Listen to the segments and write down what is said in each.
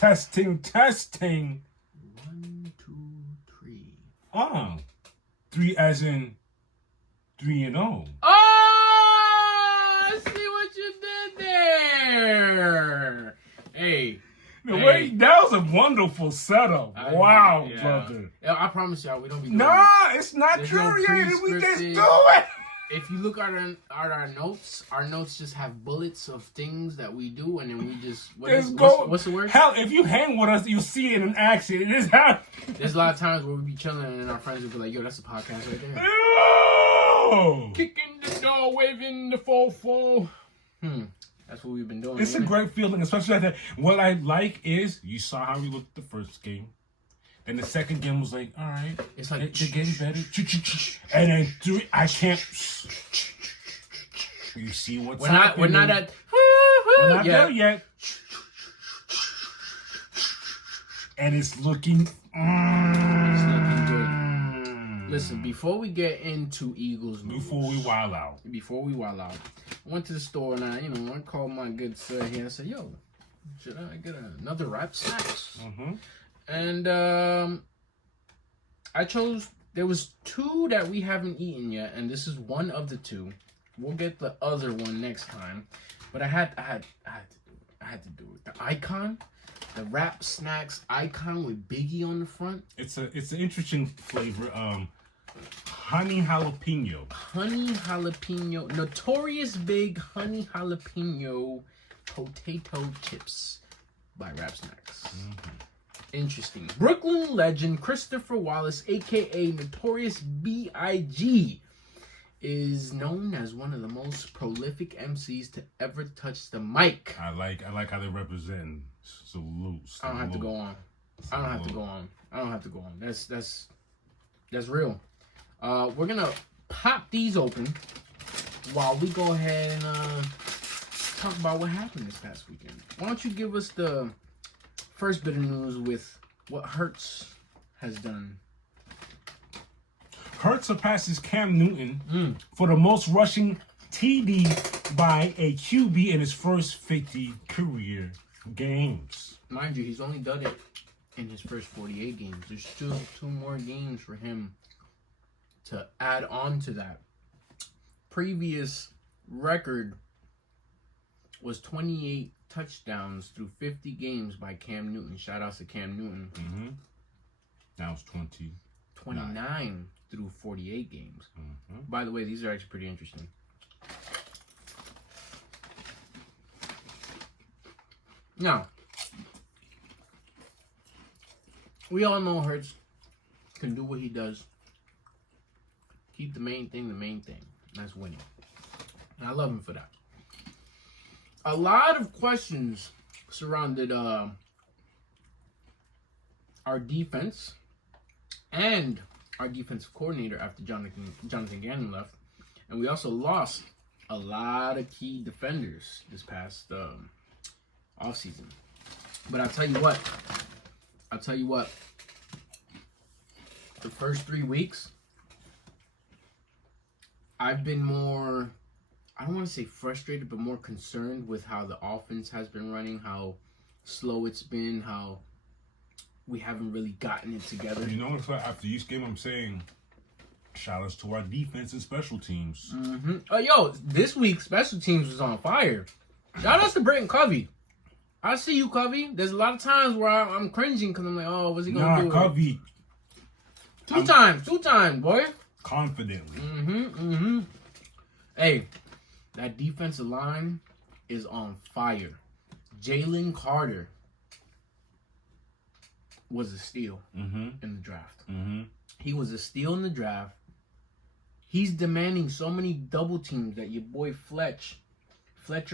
Testing. 1, 2, 3. Oh, 3 as in 3-0. Oh, I see what you did there. Hey. That was a wonderful setup. Wow, yeah. brother. I promise y'all, we don't be doing Nah, that. it's not There's true. no We just do pre-scripted. it. If you look at our notes just have bullets of things that we do, and then we just what's the word? Hell, if you hang with us, you'll see it in action. It is how. There's a lot of times where we be chilling, and our friends will be like, "Yo, that's a podcast right there." No! Kicking the door, waving the fofo. That's what we've been doing. It's a great feeling, especially like that. What I like is you saw how we looked the first game. Then the second game was like, all right, it's like they're getting better. And then 3, I can't. You see what's happening? We're not there yet. And it's looking. It's looking good. Listen, before we get into Eagles news, before we wild out, I went to the store and I called my good sir here. I said, "Yo, should I get another wrap snacks?" And I chose. There was 2 that we haven't eaten yet, and this is one of the 2. We'll get the other one next time. But I had to do it. The icon, the wrap snacks icon with Biggie on the front. It's an interesting flavor. Honey jalapeno. Honey jalapeno. Notorious Big honey jalapeno potato chips by Wrap Snacks. Interesting. Brooklyn legend Christopher Wallace, aka Notorious B.I.G., is known as one of the most prolific MCs to ever touch the mic. I like how they represent. Salute. I don't have to go on. I don't have to go on. That's real. We're gonna pop these open while we go ahead and talk about what happened this past weekend. Why don't you give us the first bit of news with what Hurts has done? Hurts surpasses Cam Newton for the most rushing TD by a QB in his first 50 career games. Mind you, he's only done it in his first 48 games. There's still 2 more games for him to add on to that. Previous record was 28 touchdowns through 50 games by Cam Newton. Shout outs to Cam Newton. Now it's 29 through 48 games. By the way, these are actually pretty interesting. Now, we all know Hurts can do what he does. Keep the main thing. That's winning. And I love him for that. A lot of questions surrounded our defense and our defensive coordinator after Jonathan Gannon left. And we also lost a lot of key defenders this past offseason. But I'll tell you what. The first 3 weeks, I've been more, I don't want to say frustrated, but more concerned with how the offense has been running, how slow it's been, how we haven't really gotten it together. You know, after each game, I'm saying, shout outs to our defense and special teams. Yo, this week, special teams was on fire. Shout outs to Britton Covey. I see you, Covey. There's a lot of times where I'm cringing because I'm like, oh, what's he going to do? Covey. Two times, boy. Confidently. Hey, that defensive line is on fire. Jalen Carter was a steal in the draft. He was a steal in the draft. He's demanding so many double teams that your boy Fletcher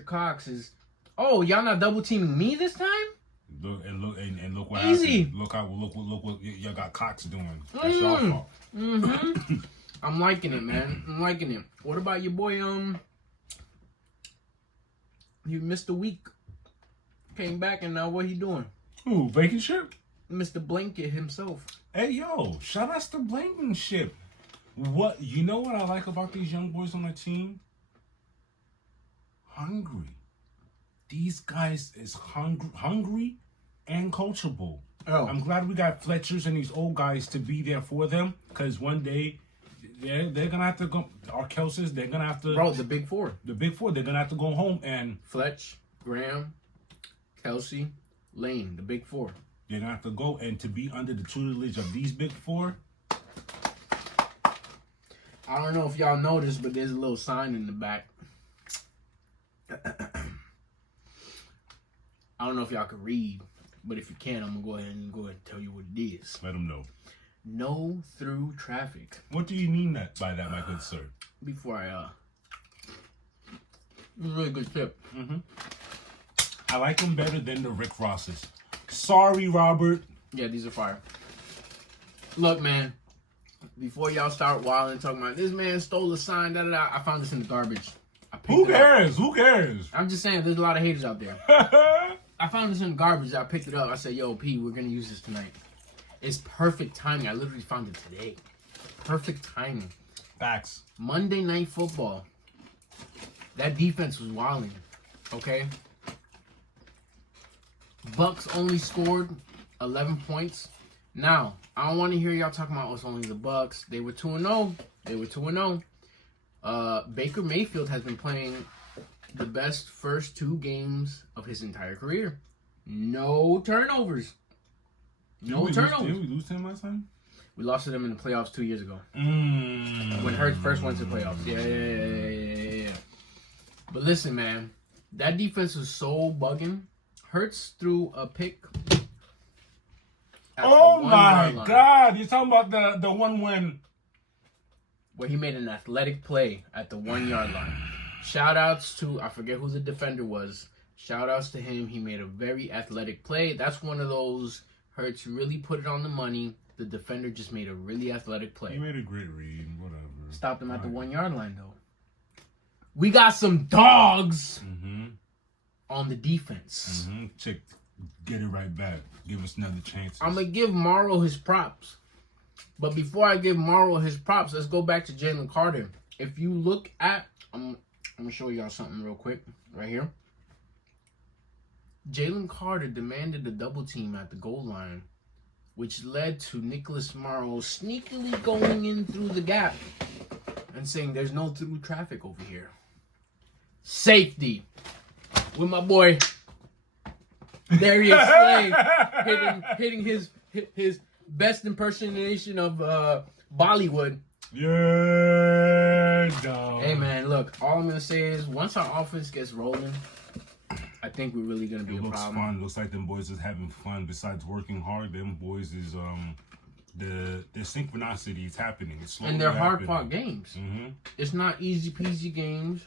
Cox is, oh, y'all not double teaming me this time? Look what Easy. happened. Look what y'all got Cox doing. That's your fault. I'm liking it, man. I'm liking it. What about your boy? He missed a week, came back, and now what he doing? Who? Blankenship? Mr. Blanket himself. Hey, yo, shout outs to Blankenship. You know what I like about these young boys on the team? Hungry. These guys is hungry and coachable. Oh. I'm glad we got Fletchers and these old guys to be there for them, because one day they're gonna have to go. Our Kelses, they're gonna have to. Bro, the big four. The big four, they're gonna have to go home, and Fletch, Graham, Kelsey, Lane, the big four. they're gonna have to go, and to be under the tutelage of these big four. I don't know if y'all noticed, but there's a little sign in the back. I don't know if y'all can read, but if you can, I'm gonna go ahead and tell you what it is. Let them know. No through traffic. What do you mean by that, my good sir? Before I it's a really good tip. I like them better than the Rick Rosses. Sorry, Robert. Yeah, these are fire. Look, man. Before y'all start wilding, talking about this man stole a sign, I found this in the garbage. I picked Who it up. cares? Who cares? I'm just saying, there's a lot of haters out there. I found this in the garbage. I picked it up. I said, yo, P, we're going to use this tonight. It's perfect timing. I literally found it today. Perfect timing. Facts. Monday Night Football. That defense was wilding. Okay? Bucks only scored 11 points. Now, I don't want to hear y'all talking about it's only the Bucks. They were 2-0. They were 2-0. Baker Mayfield has been playing the best first 2 games of his entire career. No turnovers. No turnovers. Did we lose to him last time? We lost to them in the playoffs 2 years ago. When Hurts first went to the playoffs. Yeah. But listen, man. That defense was so bugging. Hurts threw a pick. Oh my God! You're talking about the one when where he made an athletic play at the 1 yard line. Shout outs to, I forget who the defender was. Shout outs to him. He made a very athletic play. That's one of those Hurts really put it on the money. The defender just made a really athletic play. He made a great read. Whatever. Stopped him at the 1 yard line though. We got some dogs on the defense. Check, get it right back. Give us another chance. I'm going to give Morrow his props. But before I give Morrow his props, let's go back to Jalen Carter. If you look at, I'm going to show y'all something real quick right here. Jalen Carter demanded a double team at the goal line, which led to Nicholas Morrow sneakily going in through the gap and saying there's no through traffic over here. Safety with my boy Darius Slay hitting his best impersonation of Bollywood. Yeah, dog. Hey man, look, all I'm gonna say is once our offense gets rolling, I think we're really gonna be a problem. Fun. Looks like them boys is having fun. Besides working hard, them boys is the synchronicity is happening. It's slowly and they're happening. hard fought games. It's not easy peasy games.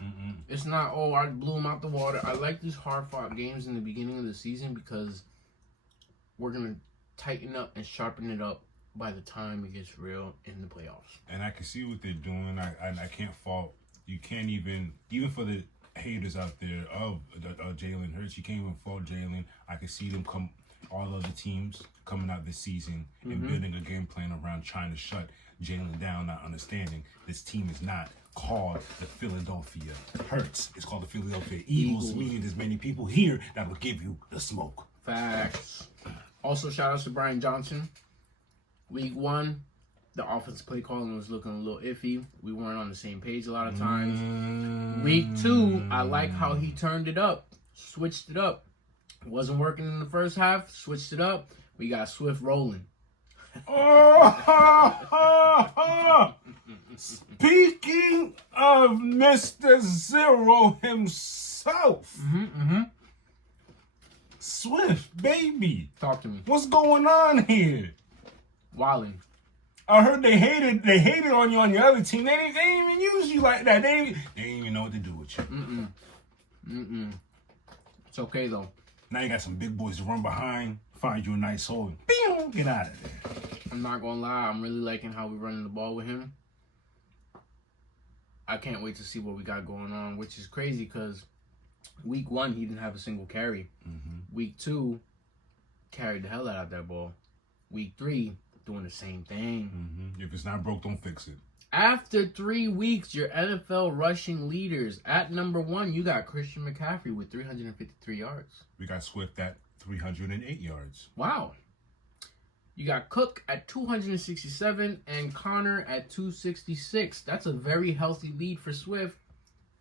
It's not I blew them out the water. I like these hard fought games in the beginning of the season because we're gonna tighten up and sharpen it up by the time it gets real in the playoffs. And I can see what they're doing. I can't fault. You can't even for the haters out there of Jalen Hurts, you can't even fault Jalen. I can see them all other teams coming out this season and building a game plan around trying to shut Jalen down, not understanding this team is not called the Philadelphia Hurts. It's called the Philadelphia Eagles, meaning there's many people here that will give you the smoke. Facts. Also, shout outs to Brian Johnson. Week 1, the offensive play calling was looking a little iffy. We weren't on the same page a lot of times. Week 2, I like how he turned it up, switched it up. It wasn't working in the first half, switched it up. We got Swift rolling. Speaking of Mr. Zero himself, Swift, baby, Talk to me. what's going on here? Wilding. I heard they hated on you on your other team. They didn't even use you like that. They didn't even know what to do with you. It's okay though. Now you got some big boys to run behind, find you a nice hole, and boom, get out of there. I'm not gonna lie, I'm really liking how we're running the ball with him. I can't wait to see what we got going on, which is crazy because week 1 he didn't have a single carry. Week 2 carried the hell out of that ball. Week 3 doing the same thing. If it's not broke, don't fix it. After 3 weeks, your NFL rushing leaders at number 1, you got Christian McCaffrey with 353 yards. We got Swift at 308 yards. Wow. You got Cook at 267 and Connor at 266. That's a very healthy lead for Swift,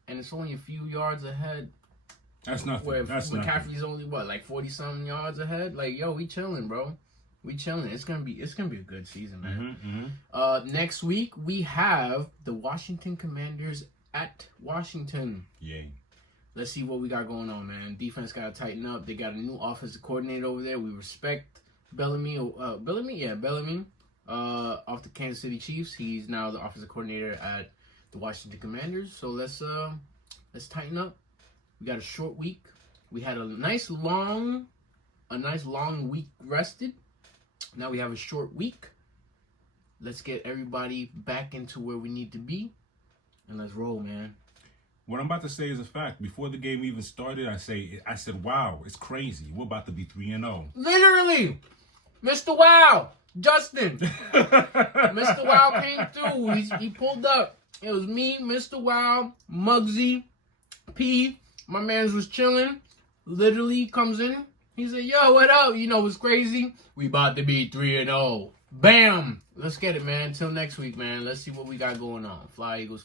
and it's only a few yards ahead. That's nothing. Where That's McCaffrey's nothing. only what, like 40-something yards ahead. Like, yo, we chilling, bro. We chilling. It's gonna be a good season, man. Next week we have the Washington Commanders at Washington. Yay. Let's see what we got going on, man. Defense got to tighten up. They got a new offensive coordinator over there. We respect Bellamy. Bellamy. Off the Kansas City Chiefs. He's now the offensive coordinator at the Washington Commanders. So let's tighten up. We got a short week. We had a nice long week rested. Now we have a short week. Let's get everybody back into where we need to be, and let's roll, man. What I'm about to say is a fact. Before the game even started, I said, wow, it's crazy. We're about to be 3-0. Literally, Mr. Wow, Justin. Mr. Wow came through. He pulled up. It was me, Mr. Wow, Muggsy, P. My mans was chilling. Literally comes in. He said, yo, what up? You know what's crazy? We about to be 3-0. Bam. Let's get it, man. Till next week, man. Let's see what we got going on. Fly Eagles.